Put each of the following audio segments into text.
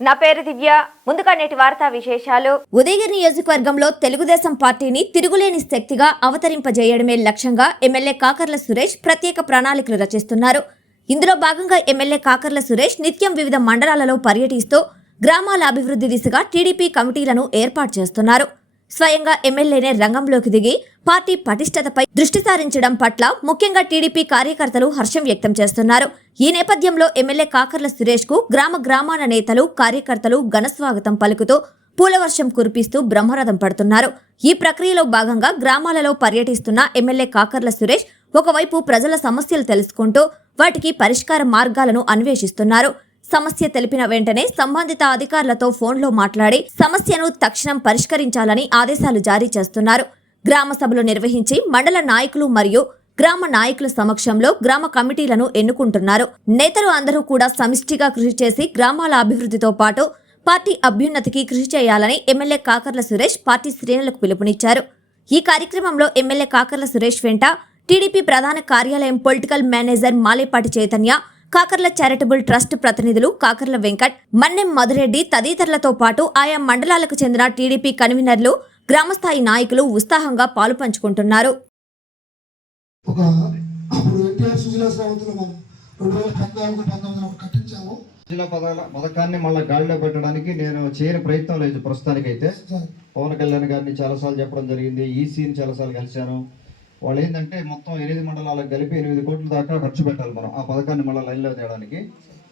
నా పేరు దివ్య. ముందుగా నేటి వార్తా విశేషాలు. ఉదయగిరి నియోజకవర్గంలో తెలుగుదేశం పార్టీని తిరుగులేని శక్తిగా అవతరింపజేయడమే లక్ష్యంగా ఎమ్మెల్యే కాకర్ల సురేష్ ప్రత్యేక ప్రణాళికలు రచిస్తున్నారు. ఇందులో భాగంగా ఎమ్మెల్యే కాకర్ల సురేష్ నిత్యం వివిధ మండలాలలో పర్యటిస్తూ గ్రామాల అభివృద్ధి దిశగా టీడీపీ కమిటీలను ఏర్పాటు చేస్తున్నారు. స్వయంగా ఎమ్మెల్యేనే రంగంలోకి దిగి పార్టీ పటిష్టతపై దృష్టి సారించడం పట్ల ముఖ్యంగా టీడీపీ కార్యకర్తలు హర్షం వ్యక్తం చేస్తున్నారు. ఈ నేపథ్యంలో ఎమ్మెల్యే కాకర్ల సురేష్కు గ్రామ గ్రామాల నేతలు కార్యకర్తలు ఘనస్వాగతం పలుకుతూ పూలవర్షం కురిపిస్తూ బ్రహ్మరథం పడుతున్నారు. ఈ ప్రక్రియలో భాగంగా గ్రామాలలో పర్యటిస్తున్న ఎమ్మెల్యే కాకర్ల సురేష్ ఒకవైపు ప్రజల సమస్యలు తెలుసుకుంటూ వాటికి పరిష్కార మార్గాలను అన్వేషిస్తున్నారు. సమస్య తెలిపిన వెంటనే సంబంధిత అధికారులతో ఫోన్లో మాట్లాడి సమస్యను తక్షణం పరిష్కరించాలని ఆదేశాలు జారీ చేస్తున్నారు. గ్రామ సభలు నిర్వహించి మండల నాయకులు మరియు గ్రామ నాయకుల సమక్షంలో గ్రామ కమిటీలను ఎన్నుకుంటున్నారు. నేతలు అందరూ కూడా సమిష్టిగా కృషి చేసి గ్రామాల అభివృద్ధితో పాటు పార్టీ అభ్యున్నతికి కృషి చేయాలని ఎమ్మెల్యే కాకర్ల సురేష్ పార్టీ శ్రేణులకు పిలుపునిచ్చారు. ఈ కార్యక్రమంలో ఎమ్మెల్యే కాకర్ల సురేష్ వెంట టీడీపీ ప్రధాన కార్యాలయం political manager Malepati Chaitanya Kakarla charitable trust ప్రతినిధులు కాకర్ల వెంకట్ మన్నెం మధురెడ్డి తదితరులతో పాటు ఆయా మండలాలకు చెందిన టీడీపీ కన్వీనర్లు గ్రామస్థాయి నాయకులు ఉత్సాహంగా పాలు పంచుకుంటున్నారు. జిల్లా పదాల పథకాన్ని మళ్ళీ గాడిలో పెట్టడానికి నేను చేయని ప్రయత్నం లేదు ప్రస్తుతానికైతే. పవన్ కళ్యాణ్ గారిని చాలాసార్లు చెప్పడం జరిగింది. ఈసీని చాలాసార్లు కలిశాను. వాళ్ళు ఏంటంటే మొత్తం ఎనిమిది మండలాలకు కలిపి ఎనిమిది కోట్ల దాకా ఖర్చు పెట్టాలి మనం ఆ పథకాన్ని మళ్ళీ లైన్లో తేయడానికి.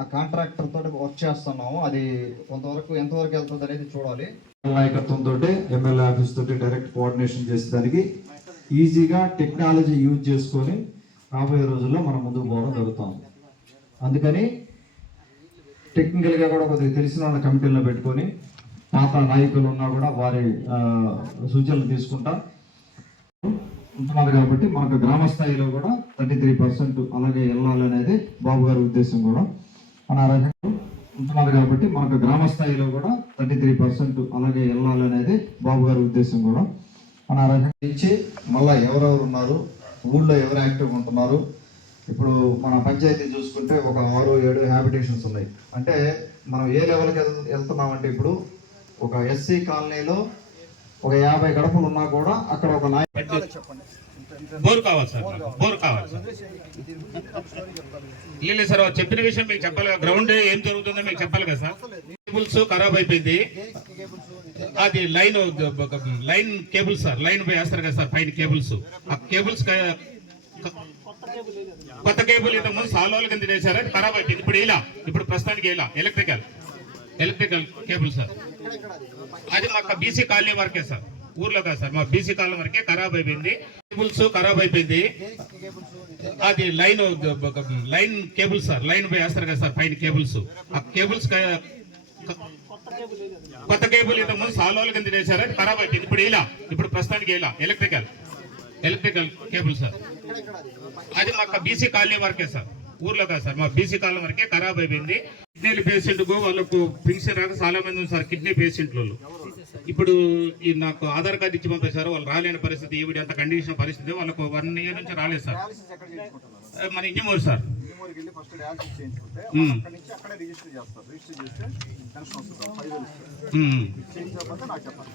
ఆ కాంట్రాక్టర్ తోటి వర్క్ చేస్తున్నాము. అది కొంతవరకు ఎంతవరకు వెళ్తుంది అనేది చూడాలి. నాయకత్వంతో ఎమ్మెల్యే ఆఫీస్ తోటి డైరెక్ట్ కోఆర్డినేషన్ చేసేదానికి ఈజీగా టెక్నాలజీ యూజ్ చేసుకొని రాబోయే రోజుల్లో మనం ముందుకు పోవడం జరుగుతాం. అందుకని టెక్నికల్గా కూడా కొద్దిగా తెలిసిన వాళ్ళ కమిటీల్లో పెట్టుకొని పాత నాయకులు ఉన్నా కూడా వారి సూచనలు తీసుకుంటా. ఉంటున్నారు కాబట్టి మనకు గ్రామ స్థాయిలో కూడా థర్టీ త్రీ పర్సెంట్ అలాగే వెళ్ళాలి అనేది బాబు గారి ఉద్దేశం కూడా. మన రకంగా ఉంటున్నారు కాబట్టి మనకు గ్రామ స్థాయిలో కూడా థర్టీ త్రీ పర్సెంట్ అలాగే వెళ్ళాలి అనేది బాబు గారి ఉద్దేశం కూడా. మన రకంగా నుంచి మళ్ళీ ఎవరెవరు ఉన్నారు ఊళ్ళో ఎవరు యాక్టివ్గా ఉంటున్నారు ఇప్పుడు మన పంచాయతీ చూసుకుంటే ఒక ఆరు ఏడు హ్యాబిటేషన్స్ ఉన్నాయి. అంటే మనం ఏ లెవెల్కి వెళ్తున్నామంటే ఇప్పుడు ఒక ఎస్సీ కాలనీలో ఒక యాభై గడపలు ఉన్నా కూడా అక్కడ ఒక నాయ బోర్ కావాలి సార్. బోర్ కావాలి. సార్. లేదు సార్ చెప్పిన విషయం మీకు చెప్పాలి. కదా గ్రౌండ్ ఏం జరుగుతుందో మీకు చెప్పాలి కదా సార్. కేబుల్స్ ఖరాబ్ అయిపోయింది. అది line line cables sir. Line పోయి వేస్తారు కదా సార్ పైన కేబుల్స్ ఆ కేబుల్స్ కొత్త కేబుల్ ఇంత ముందు సాల్వాల కింద వేశారు. అది ఖరాబ్ అయిపోయింది. ఇప్పుడు ఇలా. ఇప్పుడు ప్రస్తుతానికి ఇలా. Electrical electrical cable sir. అది మాకు బీసీ కాలనీ వరకే సార్. ఊర్లో కాదు సార్ మా బీసీ కాలం వరకే ఖరాబ్ అయిపోయింది. కేబుల్స్ ఖరాబ్ అయిపోయింది. అది line line cables sir line పోయి వేస్తారు కదా సార్ పైన కేబుల్స్. ఆ కేబుల్స్ కొత్త కేబుల్ ఇంత ముందు సాలోల కింద చేశారు అది ఖరాబ్ అయిపోయింది. ఇప్పుడు ఇలా ఇప్పుడు ప్రస్తుతానికి ఇలా ఎలక్ట్రికల్. Electrical cable sir. అది మాకు బీసీ కాలనీ వరకే సార్. ఊర్లో కాదు సార్ మా బీసీ కాలం వరకే ఖరాబ్ అయిపోయింది. కిడ్నీ పేషెంట్కు వాళ్ళకు పెన్షన్ రాక చాలా మంది ఉంది సార్ కిడ్నీ పేషెంట్లు ఇప్పుడు ఈ నాకు ఆధార్ కార్డు ఇచ్చి పంపేశారు వాళ్ళు రాలేని పరిస్థితి ఈవిడ అంత కండిషన్ పరిస్థితి వాళ్ళకు వన్ ఇయర్ నుంచి రాలేదు సార్. మన ఇంజమూరు సార్.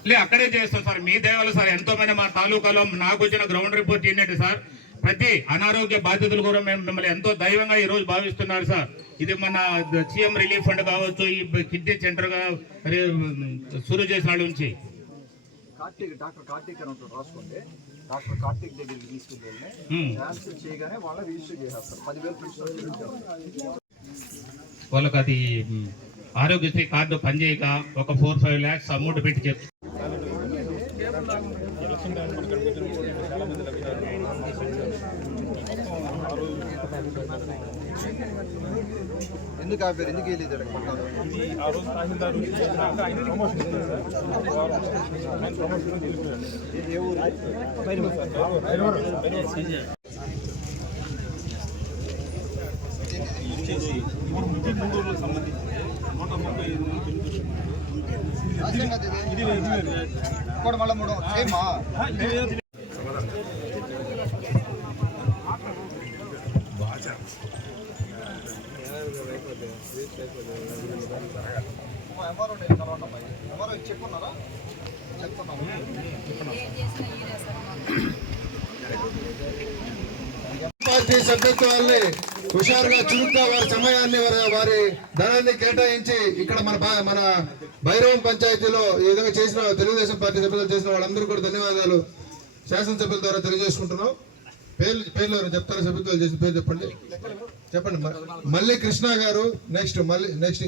లే అక్కడే చేస్తాం సార్. మీ దేవాలు సార్ ఎంతో మంది మా తాలూకాలో నాకు వచ్చిన గ్రౌండ్ రిపోర్ట్ ఏంటంటే సార్ ప్రతి అనారోగ్య బాధితులు కూడా మేము మిమ్మల్ని ఎంతో దైవంగా ఈ రోజు భావిస్తున్నారు సార్. ఇది మన సీఎం రిలీఫ్ ఫండ్ కావచ్చు ఈ కిడ్నీ సెంటర్గా సురు చేసిన నుంచి. కార్తీక్ డాక్టర్ కార్తీక్ అని ఉంటాడు రాసుకోండి. డాక్టర్ కార్తీక్ దగ్గరికి తీసుకెళ్ళి ఉమ్. క్యాన్సిల్ చేయగానే వాళ్ళ రిజిస్టర్ చేసేస్తారు. పదివేలు పెన్షన్ వాళ్ళకి అది ఆరోగ్యశ్రీ కార్డు పనిచేయక ఒక ఫోర్ ఫైవ్ ల్యాక్స్ అమౌంట్ పెట్టి చెప్తారు ఎందుకు ఆపారు ఎందుకు వెళ్ళేది ఇక్కడ కొట్టారు ఏ- ఏ ఊరు వచ్చేసి ఇప్పుడు ముగ్గురు మూడు రోజులకు సంబంధించి నూట ముప్పై ఐదు మంది ఇది వేరు, ఇది వేరు. ఇంకోటి మళ్ళీ మూడు సేమా పార్టీ సభ్యత్వాన్ని హుషారుగా చురుగ్గా వారి సమయాన్ని వారి వారి ధనాన్ని కేటాయించి ఇక్కడ మన మన భైరవం పంచాయతీలో ఈ విధంగా చేసిన తెలుగుదేశం పార్టీ సభ్యులు చేసిన వాళ్ళందరూ కూడా ధన్యవాదాలు శాసనసభ్యుల ద్వారా తెలియజేసుకుంటున్నాం. పేర్లు పేర్లు ఎవరు చెప్తారు? సభ్యత్వాలు చేసిన పేరు చెప్పండి. చెప్పండి మళ్ళీ కృష్ణ గారు నెక్స్ట్ మళ్ళీ నెక్స్ట్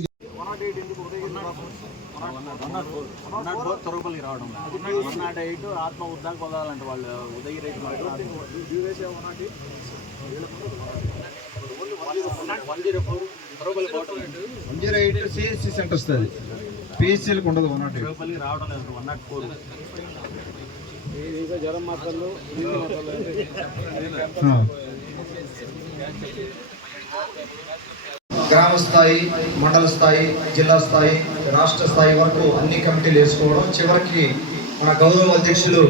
తొరగపల్లి రావడం వన్ నాట్ ఎయిట్ ఆత్మ ఉద్దాకు వదలాలంటే వాళ్ళు ఉదయ one zero eight CSC centre వస్తుంది పిఎస్సీలకు ఉండదు వన్ నాట్ ఎయిట్ తొరగపల్లి రావడం లేదు వన్ నాట్ ఫోర్ జ్వరం మాత్రలు గ్రామ స్థాయి మండల స్థాయి జిల్లా స్థాయి రాష్ట్ర స్థాయి వరకు అన్ని కమిటీలు వేసుకోవడం చివరికి మన గౌరవ అధ్యక్షులు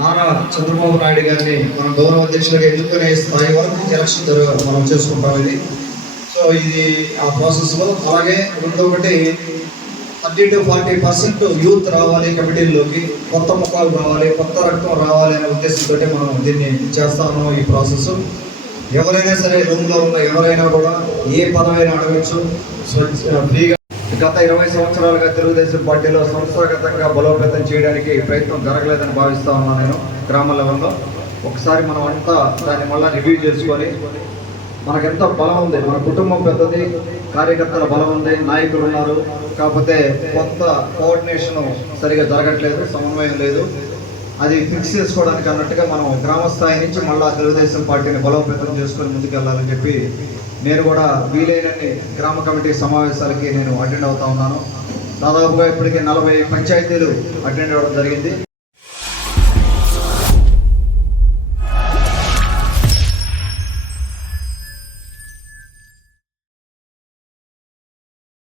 నారా చంద్రబాబు నాయుడు గారిని మన గౌరవ అధ్యక్షులుగా ఎన్నుకునే స్థాయి వరకు ఎలక్షన్ జరగాలి మనం చేసుకుంటాం ఇది. సో ఇది ఆ ప్రాసెస్లో అలాగే ఇంకొకటి thirty to forty percent youth రావాలి కమిటీల్లోకి కొత్త ముఖాలు రావాలి కొత్త రక్తం రావాలి అనే ఉద్దేశంతో మనం దీన్ని చేస్తాము ఈ ప్రాసెస్ ఎవరైనా సరే రూమ్లో ఉన్న ఎవరైనా కూడా ఏ పదమైనా అడగచ్చు. ఫ్రీగా. గత ఇరవై సంవత్సరాలుగా తెలుగుదేశం పార్టీలో సంస్థాగతంగా బలోపేతం చేయడానికి ప్రయత్నం జరగలేదని భావిస్తా ఉన్నాను నేను గ్రామ లెవెల్లో. ఒకసారి మనం అంతా దాన్ని మళ్ళీ రివ్యూ చేసుకొని మనకెంత బలం ఉంది. మన కుటుంబం పెద్దది కార్యకర్తల బలం ఉంది నాయకులు ఉన్నారు. కాకపోతే కొంత కోఆర్డినేషన్ సరిగా జరగట్లేదు సమన్వయం లేదు. అది ఫిక్స్ చేసుకోవడానికి అన్నట్టుగా మనం గ్రామ స్థాయి నుంచి మళ్ళా తెలుగుదేశం పార్టీని బలోపేతం చేసుకొని ముందుకెళ్ళాలని చెప్పి నేను కూడా వీలైనన్ని గ్రామ కమిటీ సమావేశాలకి నేను అటెండ్ అవుతా ఉన్నాను. దాదాపుగా ఇప్పటికే నలభై పంచాయతీలు అటెండ్ అవ్వడం జరిగింది.